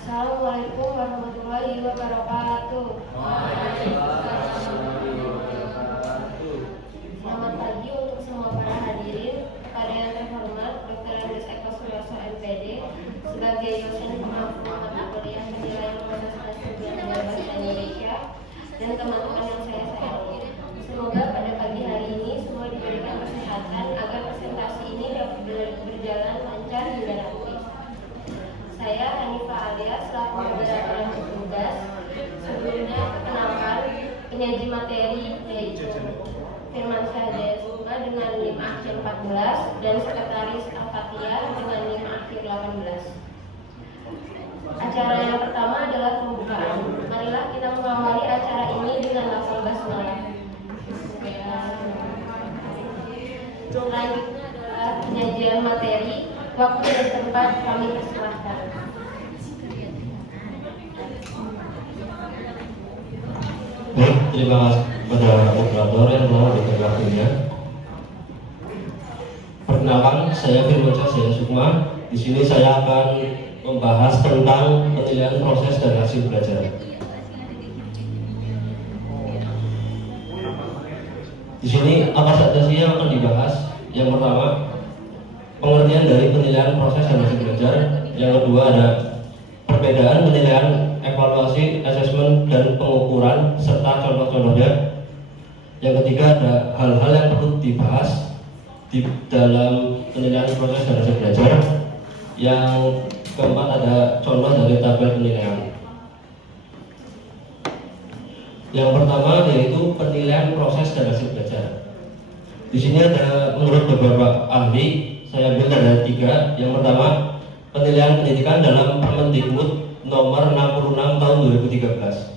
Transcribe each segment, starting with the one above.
Assalamualaikum warahmatullahi wabarakatuh. Selamat pagi untuk semua para hadirin. Kepada yang terhormat Dr. Andes Eko Suyoso MPD sebagai dosen pengampu mata kuliah penilaian proses perstudian bahasa Indonesia dan teman-teman yang saya sayangi. Semoga pada pagi hari ini semua diberikan kesehatan agar presentasi ini dapat berjalan lancar hingga nanti. Saya Hanifah Alia selaku moderator yang bertugas. Sebelumnya perkenalkan penyaji materi yaitu Firman Syahjaya Sukma dengan NIM akhir 14 dan Sekretaris Al-Fatihah dengan NIM akhir 18. Acara yang pertama adalah pembukaan. Marilah kita mengawali acara ini dengan lafal basmalah. Selanjutnya adalah penyajian materi. Waktu dan tempat kami persilahkan. Baik, terima kasih kepada moderator yang telah diberikan waktunya. Perkenalkan, saya Firman Syahjaya Sukma. Di sini saya akan membahas tentang penilaian proses dan hasil belajar. Di sini apa saja sih yang akan dibahas? Yang pertama, pengertian dari penilaian proses dan hasil belajar. Yang kedua ada perbedaan penilaian, evaluasi, asesmen, dan pengukuran serta contoh-contohnya. Yang ketiga ada hal-hal yang perlu dibahas di dalam penilaian proses dan hasil belajar. Yang keempat ada contoh dari tabel penilaian. Yang pertama yaitu penilaian proses dan hasil belajar. Di sini ada menurut beberapa ahli, saya ambil ada 3. Yang pertama, penilaian pendidikan dalam Permendikbud nomor 66 tahun 2013.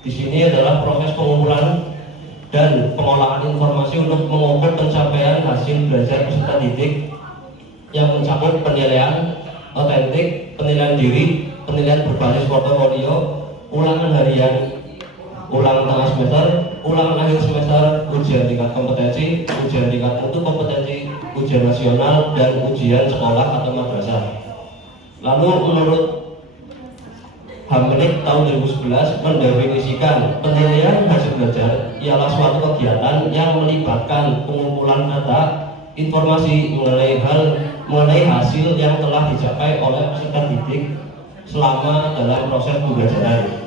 Di sini adalah proses pengumpulan dan pengolahan informasi untuk mengukur pencapaian hasil belajar peserta didik yang mencakup penilaian otentik, penilaian diri, penilaian berbasis portofolio, ulangan harian, ulangan tengah semester, ulangan akhir semester, ujian tingkat kompetensi, ujian tingkat mutu kompetensi, ujian nasional, dan ujian sekolah atau madrasah. Lalu menurut Hammenik tahun 2011 mendefinisikan penilaian hasil belajar ialah suatu kegiatan yang melibatkan pengumpulan data informasi mengenai hasil yang telah dicapai oleh peserta didik selama dalam proses pembelajaran.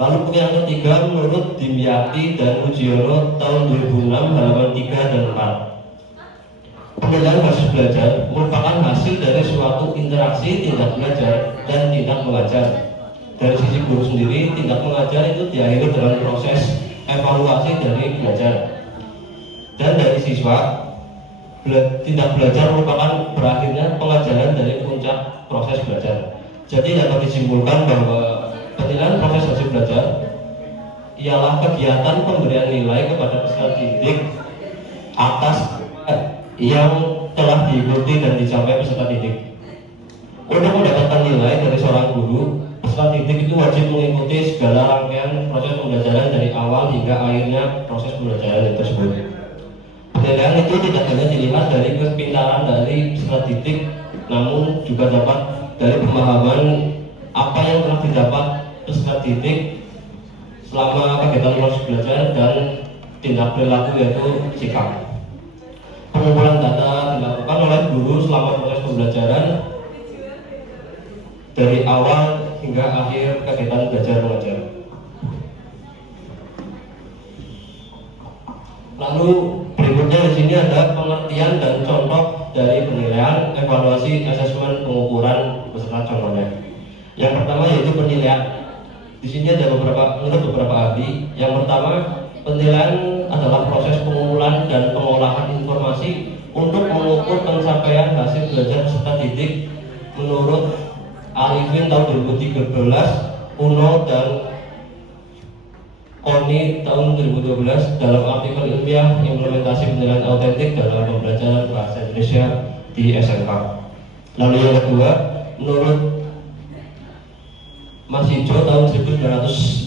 Lalu yang ketiga menurut Dimyati dan Mujiono tahun 2006 halaman 3 dan 4. Penilaian hasil belajar merupakan hasil dari suatu interaksi tindak belajar dan tindak mengajar. Dari sisi guru sendiri, tindak mengajar itu diakhiri dengan proses evaluasi dari belajar. Dan dari siswa, tindak belajar merupakan berakhirnya pengajaran dari puncak proses belajar. Jadi dapat disimpulkan bahwa penilaian proses hasil belajar ialah kegiatan pemberian nilai kepada peserta didik atas yang telah diikuti dan dicapai peserta didik. Untuk mendapatkan nilai dari seorang guru, peserta didik itu wajib mengikuti segala rangkaian proses pembelajaran dari awal hingga akhirnya proses pembelajaran tersebut. Penilaian itu tidak hanya dilihat dari kepintaran dari peserta didik, namun juga dapat dari pemahaman apa yang telah didapat peserta didik selama kegiatan proses belajar dan tindak perilaku yaitu sikap. Pengumpulan data dilakukan oleh guru selama proses pembelajaran dari awal hingga akhir kegiatan belajar mengajar. Lalu berikutnya di sini ada pengertian dan contoh dari penilaian, evaluasi, asesmen, pengukuran beserta contohnya. Yang pertama yaitu penilaian. Di sini ada menurut beberapa ahli. Yang pertama, penilaian adalah proses pengumpulan dan pengolahan informasi untuk mengukur pencapaian hasil belajar peserta didik menurut Arifin tahun 2013, Uno dan Koni tahun 2012 dalam artikel ilmiah implementasi penilaian autentik dalam pembelajaran bahasa Indonesia di SMK. Lalu yang kedua, menurut Mas Ijo tahun 1995,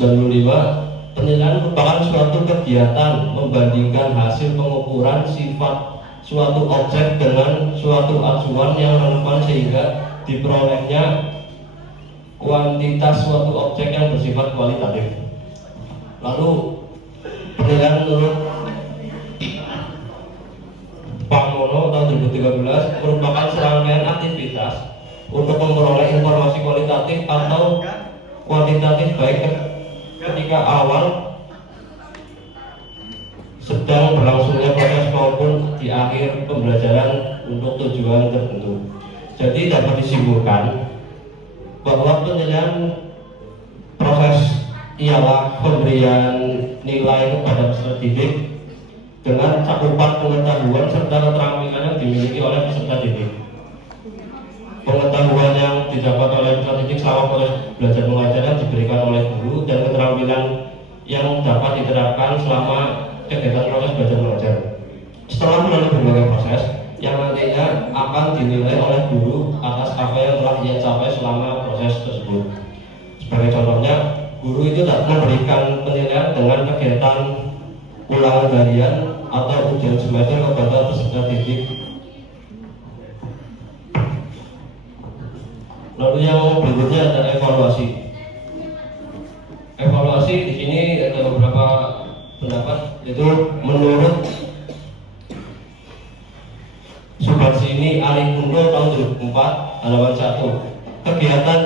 penilaian merupakan suatu kegiatan membandingkan hasil pengukuran sifat suatu objek dengan suatu acuan yang relevan sehingga diperolehnya kuantitas suatu objek yang bersifat kualitatif. Lalu penilaian menurut Pamono tahun 2013 merupakan serangkaian aktivitas untuk memperoleh informasi kualitatif atau kuantitatif baik ketika awal, sedang berlangsungnya proses maupun di akhir pembelajaran untuk tujuan tertentu. Jadi dapat disimpulkan bahwa penilaian proses ialah pemberian nilai kepada peserta didik dengan cakupan pengetahuan serta keterampilan yang dimiliki oleh peserta didik. Pengetahuan yang didapat oleh peserta didik selama proses belajar mengajar yang diberikan oleh guru dan keterampilan yang dapat diterapkan selama kegiatan proses belajar mengajar. Setelah melalui berbagai proses yang nantinya akan dinilai oleh guru atas apa yang telah ia capai selama proses tersebut. Sebagai contohnya, guru itu dapat memberikan penilaian dengan kegiatan ulangan harian atau ujian semester kepada peserta didik. Lalu yang berikutnya ada evaluasi. Evaluasi di sini ada beberapa pendapat, yaitu menurut Subarsini Alipundo tahun 2004 halaman 1, kegiatan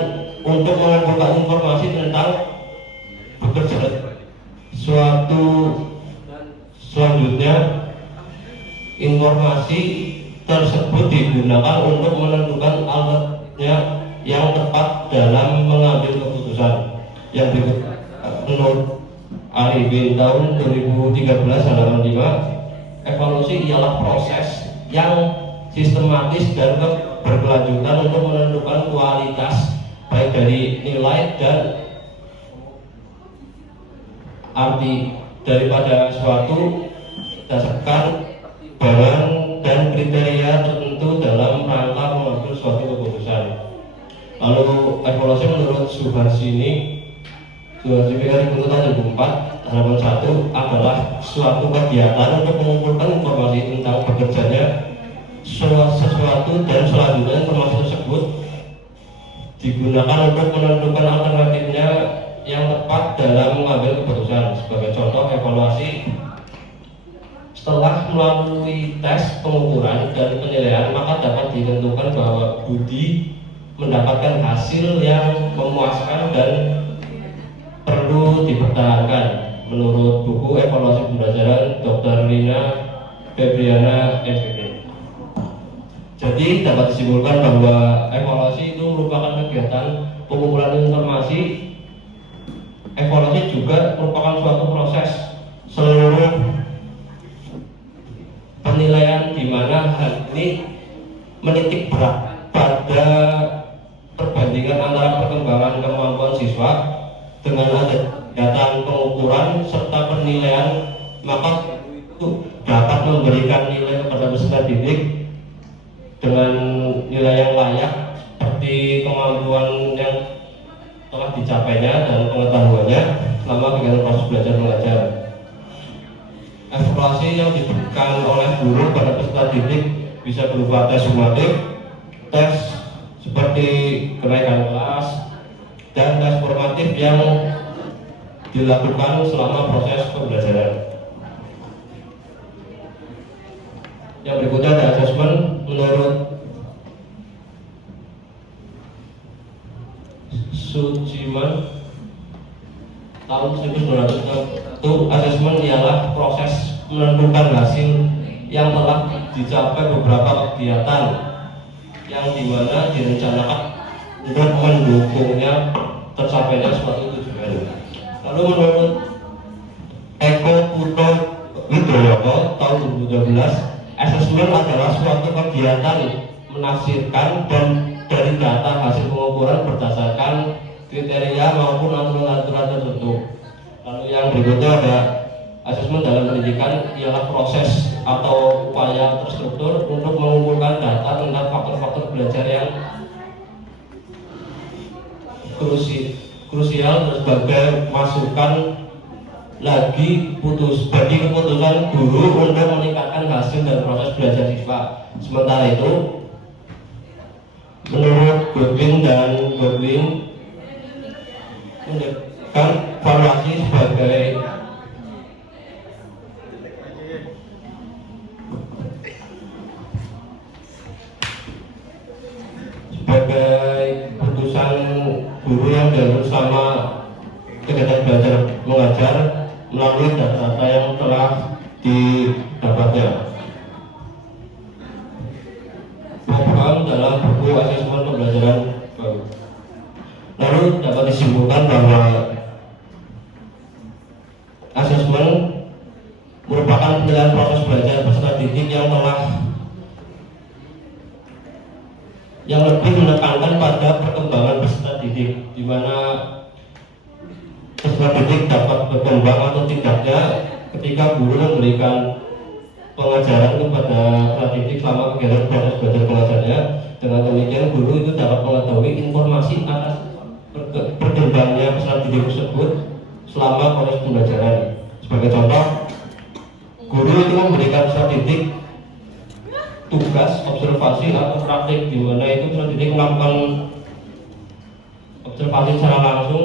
untuk mengumpulkan informasi tentang bekerja suatu. Selanjutnya, informasi tersebut digunakan untuk menentukan alternatifnya yang tepat dalam mengambil keputusan. Yang berikut menurut Ali bin tahun 2013 halaman 5, evaluasi ialah proses yang sistematis dan berkelanjutan untuk menentukan kualitas baik dari nilai dan arti daripada suatu berdasarkan barang dan kriteria tertentu dalam rangka mengambil suatu keputusan. Lalu evaluasi menurut Subarsini Alipundo tahun 2004 halaman 1 adalah suatu kegiatan untuk mengumpulkan informasi tentang bekerjanya sesuatu dan selanjutnya informasi tersebut digunakan untuk menentukan alternatifnya yang tepat dalam mengambil keputusan. Sebagai contoh, evaluasi setelah melalui tes, pengukuran, dan penilaian, maka dapat ditentukan bahwa Budi mendapatkan hasil yang memuaskan dan perlu dipertahankan menurut buku Evaluasi Pembelajaran Dr. Rina Febriana MPD. Jadi dapat disimpulkan bahwa evaluasi itu merupakan kegiatan pengumpulan informasi. Evaluasi juga merupakan suatu proses seluruh penilaian di mana hal ini menitik berat pada perbandingan antara perkembangan kemampuan siswa dengan ada kegiatan pengukuran serta penilaian, maka itu dapat memberikan nilai kepada peserta didik dengan nilai yang layak seperti kemampuan yang telah dicapainya dan pengetahuannya selama kegiatan proses belajar mengajar. Evaluasi yang diberikan oleh guru pada peserta didik bisa berupa tes sumatif, tes seperti kenaikan kelas, dan tes formatif yang dilakukan selama proses pembelajaran. Yang berikutnya ada asesmen menurut Sujiman tahun 1961. Asesmen ialah proses menentukan hasil yang telah dicapai beberapa kegiatan yang dimana direncanakan untuk mendukungnya tercapainya suatu tujuan. Lalu menurut Eko Puto Widoyoko tahun 2012, asesmen adalah suatu kegiatan menafsirkan dan dari data hasil pengukuran berdasarkan kriteria maupun aturan-aturan tertentu. Lalu yang berikutnya ada asesmen dalam pendidikan ialah proses atau upaya terstruktur untuk mengumpulkan data tentang faktor-faktor belajar yang krusial sebagai masukan bagi keputusan guru untuk meningkatkan hasil dan proses belajar siswa. Sementara itu, menurut Godwin dan Godwin menjadikan valuasi sebagai putusan guru yang diambil selama kegiatan belajar mengajar melalui data-data yang telah didapatnya. Program dalam buku asesmen pembelajaran baru. Lalu dapat disimpulkan bahwa asesmen merupakan penilaian proses belajar peserta didik yang lebih menekankan pada perkembangan peserta didik, di mana peserta didik dapat berkembang atau tidaknya ketika guru memberikan pengajaran kepada peserta didik selama kegiatan proses belajar mengajarnya. Dengan demikian guru itu dapat mengetahui informasi atas berkembangnya peserta didik tersebut selama proses pembelajaran. Sebagai contoh, guru itu memberikan peserta didik tugas observasi atau praktik, di mana itu peserta didik melakukan observasi secara langsung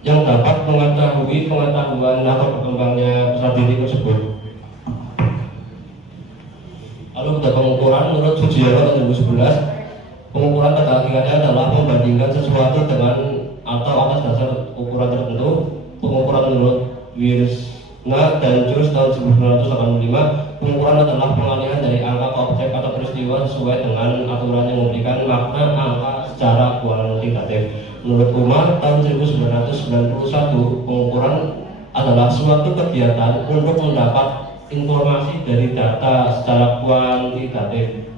yang dapat mengetahui pengetahuan atau berkembangnya peserta didik tersebut. Lalu pada pengukuran, menurut Sujiarto tahun 2011, pengukuran pada hakikatnya adalah membandingkan sesuatu dengan atau atas dasar ukuran tertentu. Pengukuran menurut Wirsna dan Jus tahun 1985, pengukuran adalah pengalihan dari angka ke objek atau peristiwa sesuai dengan aturan yang memberikan makna angka secara kuantitatif. Menurut Umar tahun 1991, pengukuran adalah suatu kegiatan untuk mendapat informasi dari data secara kuantitatif.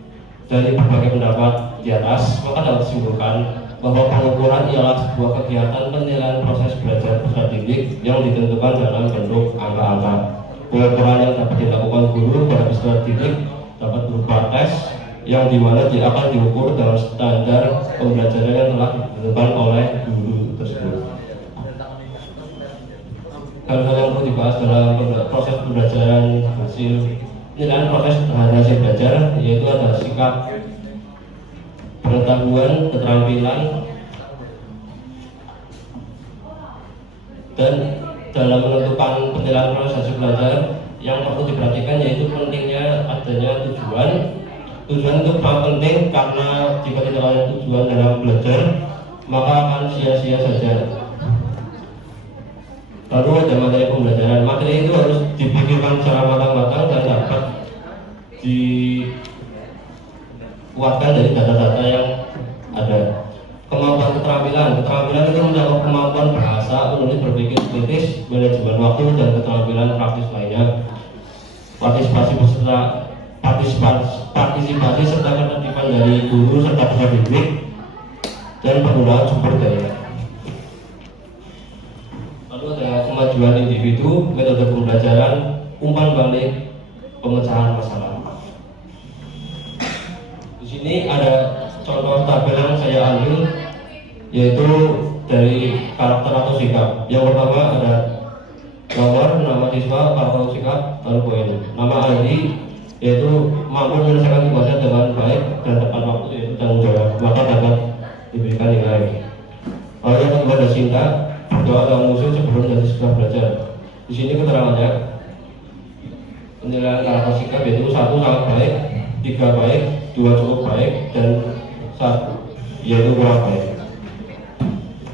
Dari berbagai pendapat di atas, maka dapat disimpulkan bahwa pengukuran ialah sebuah kegiatan penilaian proses belajar peserta didik yang ditentukan dalam bentuk angka-angka. Pengukuran yang dapat dilakukan guru pada peserta didik dapat berupa tes yang dimana dia akan diukur dengan standar pembelajaran yang telah ditentukan oleh guru tersebut. Hal-hal yang perlu dibahas dalam proses pembelajaran penilaian proses terhadap hasil belajar, yaitu ada sikap, pengetahuan, keterampilan, dan dalam menentukan penilaian proses hasil belajar yang perlu diperhatikan yaitu pentingnya adanya tujuan. Tujuan itu sangat penting karena jika tidak ada tujuan dalam belajar maka akan sia-sia saja. Lalu ada materi pembelajaran. Materi itu harus dipikirkan secara matang-matang dan dapat dikuatkan dari data-data yang ada. Kemampuan keterampilan itu mencakup kemampuan bahasa, menulis, berpikir kritis, manajemen waktu, dan keterampilan praktis lainnya. Partisipasi serta ketertiban dari guru serta peserta didik, dan penggunaan sumber daya. Lalu ada kemajuan individu, metode pembelajaran, umpan balik, pemecahan masalah. Di sini ada contoh tabel yang saya ambil, yaitu dari karakter atau sikap. Yang pertama ada nomor, nama siswa, karakter sikap, lalu poin. Nama ahli, yaitu mampu menyelesaikan tugasnya dengan baik dan tepat waktu, yaitu tanggung jawab, maka dapat diberikan nilai. Lalu yang kedua ada cinta, berdoa dan musuh sebelum dan sesudah belajar. Di sini keterangannya penilaian karakter sikap yaitu 1 sangat baik, 3 baik, 2 cukup baik, dan 1 yaitu kurang baik.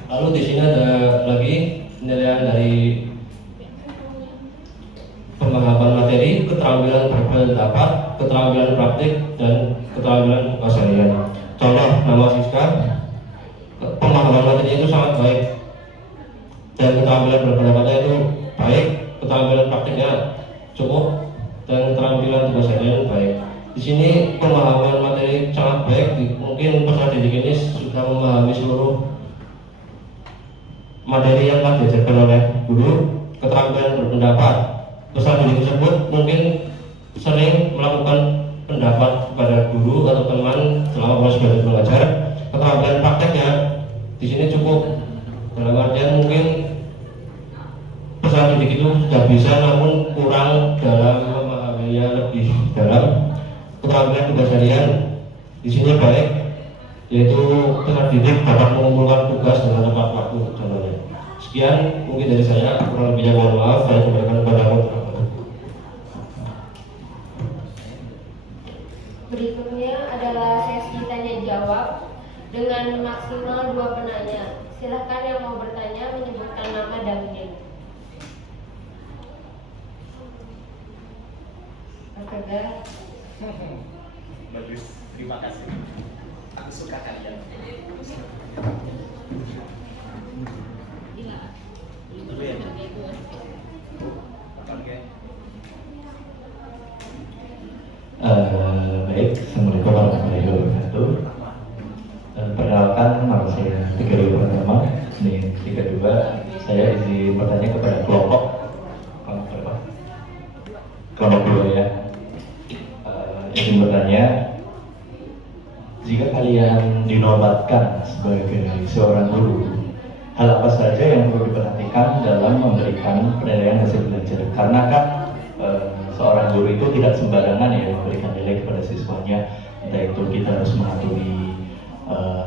Lalu di sini ada lagi penilaian dari pemahaman materi, keterampilan berpendapat, keterampilan praktik, dan keterampilan keseharian. Contoh nama siswa, pemahaman materi itu sangat baik dan keterampilan berpendapatnya itu baik, keterampilan praktiknya cukup, dan keterampilan keseharian baik. Di sini pemahaman materi sangat baik, mungkin peserta didik ini sudah memahami seluruh materi yang telah diajarkan oleh guru. Keterampilan berpendapat, peserta didik tersebut mungkin sering melakukan pendapat kepada guru atau teman selama proses belajar mengajar. Keterampilan prakteknya di sini cukup, dalam artian mungkin peserta didik itu sudah bisa namun kurang dalam memahaminya lebih dalam. Keterampilan tugas harian di sini baik, yaitu peserta didik dapat mengumpulkan tugas dengan tepat waktu contohnya. Sekian mungkin dari saya, kurang lebihnya mohon maaf. Saya kembalikan kepada moderator. Berikutnya adalah sesi tanya jawab dengan maksimal 2 penanya. Silakan yang mau bertanya menyebutkan nama dan NIM. Astaga. Bagus, terima kasih. Aku suka kalian. Dulu ya. Oke. Baik, Assalamualaikum warahmatullahi wabarakatuh. Perkenalkan, nama saya Tiga Purnama. Ini tiga dua. Saya izin bertanya kepada kelompok berapa? Kelompok dua ya. Izin bertanya, jika kalian dinobatkan sebagai seorang guru, hal apa saja yang perlu diperhatikan dalam memberikan penilaian hasil belajar? Karena kan seorang guru itu tidak sembarangan ya memberikan nilai kepada siswanya. Entah itu kita harus mengaturi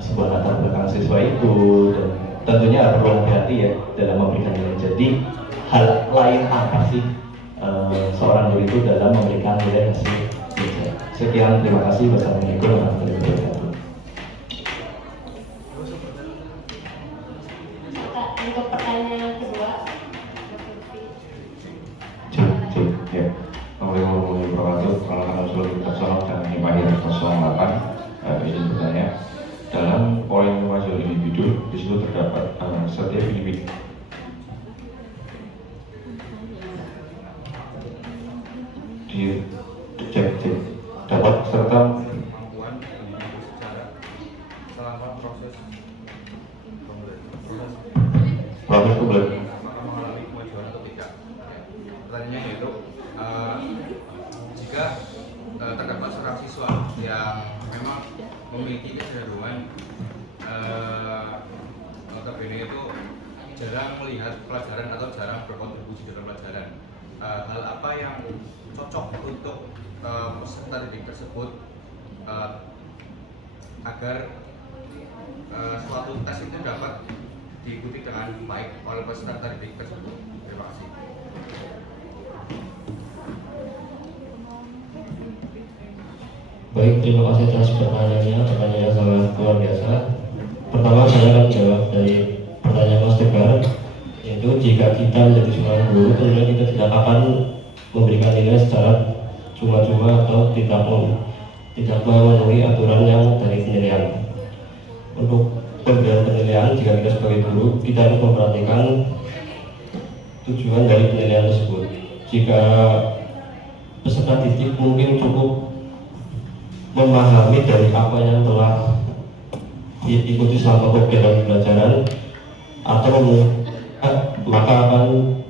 sebuah latar belakang siswa itu, dan tentunya perlu hati-hati ya dalam memberikan nilai. Jadi hal lain apa sih seorang guru itu dalam memberikan nilai hasil belajar? Sekian, terima kasih. Wassalamualaikum warahmatullahi wabarakatuh. Untuk pertanyaan kedua, Cek, ya. Assalamualaikum warahmatullahi wabarakatuh. Perkenalkan Rasul Salam dan Himahir 08. Izin bertanya, dalam poin masuk individu di situ terdapat setiap individu di cek dapat serta kemampuan individu secara selama proses proses publik. maka mengalami kemajuan atau tidak. Pertanyaannya yaitu jika terdapat seorang siswa yang memang memiliki kecenderungan notabene itu jarang melihat pelajaran atau jarang berkontribusi dalam pelajaran, hal apa yang cocok untuk peserta didik tersebut agar suatu tes itu dapat diikuti dengan baik oleh peserta didik tersebut. Terima kasih. Baik, terima kasih atas pertanyaannya. Pertanyaannya sangat luar biasa. Pertama, saya akan jawab dari pertanyaan Mas Tegar, yaitu jika kita menjadi seorang guru, tentunya kita tidak akan memberikan nilai secara cuma-cuma atau tidak memenuhi aturan yang dari penilaian. Untuk pemberian penilaian, jika kita sebagai guru, kita harus memperhatikan tujuan dari penilaian tersebut. Jika peserta didik mungkin cukup memahami dari apa yang telah diikuti selama kegiatan pembelajaran, atau maka akan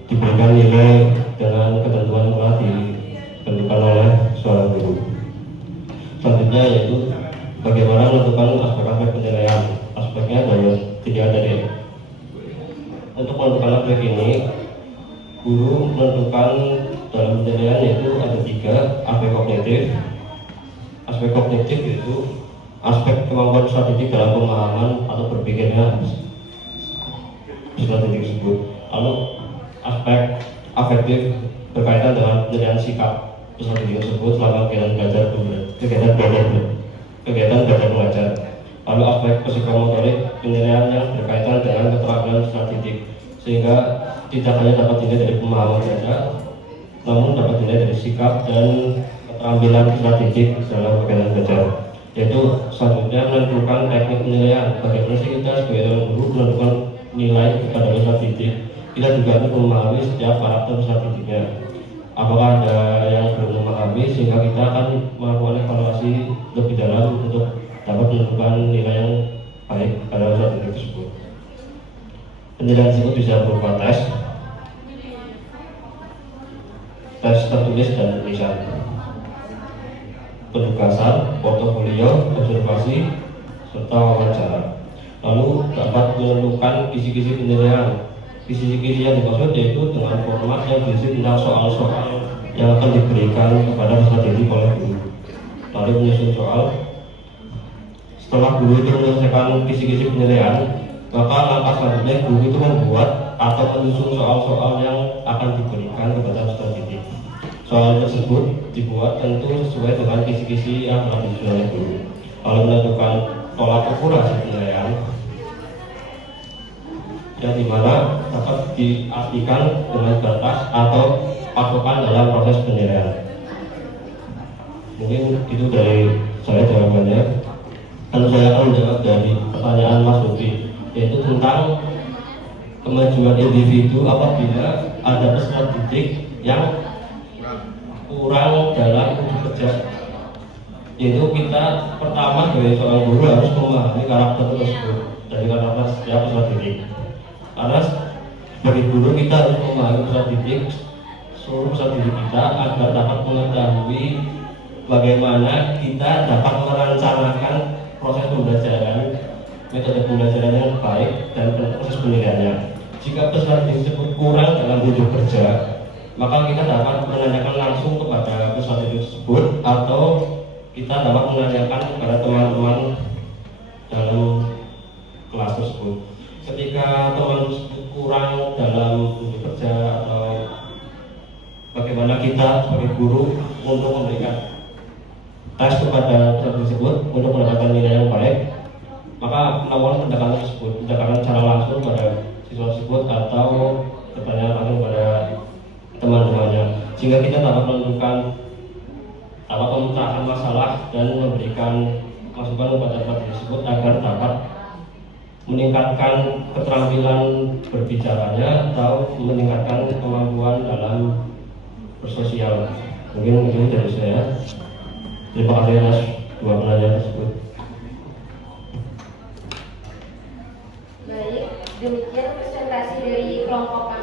diberikan nilai dengan ketentuan yang telah ditentukan oleh seorang guru. Selanjutnya yaitu bagaimana menentukan aspek-aspek penilaian. Aspeknya tidak ada dari. Untuk menentukan aspek ini, guru menentukan dalam penilaian yaitu ada 3 aspek kognitif. Aspek kognitif yaitu aspek kemampuan peserta didik dalam pemahaman atau berpikirnya peserta didik tersebut. Lalu aspek afektif berkaitan dengan penilaian sikap peserta didik tersebut selama kegiatan belajar mengajar. Lalu aspek psikomotorik, penilaian yang berkaitan dengan keterampilan peserta didik, sehingga tidak hanya dapat dinilai dari pemahaman saja, namun dapat dinilai dari sikap dan keterampilan peserta didik dalam kegiatan belajar. Yaitu selanjutnya menentukan teknik penilaian. Bagaimana sih kita sebagai guru menentukan nilai kepada peserta didik? Kita juga harus memahami setiap karakter peserta didiknya. Apakah ada yang belum memahami, sehingga kita akan melakukan evaluasi lebih dalam untuk dapat menentukan nilai yang baik pada peserta didik tersebut. Penilaian tersebut bisa berupa tes tertulis dan tulisan, penugasan, portofolio, observasi, serta wawancara. Lalu dapat menentukan kisi-kisi penilaian. Kisi-kisi yang dimaksud yaitu dengan format yang berisi tentang soal-soal yang akan diberikan kepada peserta didik oleh guru. Lalu menyusun soal. Setelah guru itu menyelesaikan kisi-kisi penilaian, maka langkah selanjutnya guru itu membuat atau menyusun soal-soal yang akan diberikan kepada peserta didik. Soal tersebut dibuat tentu sesuai dengan kisi-kisi yang telah disusun oleh guru. Lalu menentukan tolak ukur hasil penilaian yang dimana dapat diartikan dengan batas atau patokan dalam proses penilaian. Mungkin itu dari saya jawabannya. Lalu saya akan menjawab dari pertanyaan Mas Lutfi, yaitu tentang kemajuan individu apabila ada peserta didik yang kurang dalam uji kerja. Yaitu kita pertama sebagai seorang guru harus memahami karakter tersebut dari karakter setiap peserta didik. Karena sebagai guru kita harus memahami peserta didik, seluruh peserta didik kita agar dapat mengetahui bagaimana kita dapat merencanakan proses pembelajaran, metode pembelajaran yang baik dan proses penilaiannya. Jika peserta didik tersebut kurang dalam uji kerja, maka kita dapat menanyakan langsung kepada peserta didik tersebut atau kita dapat menanyakan kepada teman-teman dalam kelas tersebut. Ketika teman tersebut kurang dalam uji kerja atau bagaimana kita sebagai guru untuk memberikan tes kepada peserta tersebut untuk mendapatkan nilai yang baik, maka melakukan pendekatan tersebut, pendekatan secara langsung pada siswa tersebut atau bertanya langsung pada teman-temannya, sehingga kita dapat menentukan dapat memecahkan masalah dan memberikan masukan kepada peserta tersebut agar dapat meningkatkan keterampilan berbicaranya atau meningkatkan kemampuan dalam bersosial. Mungkin itu dari saya. Terima kasih atas dua penanya tersebut. Baik, demikian presentasi dari kelompok kami.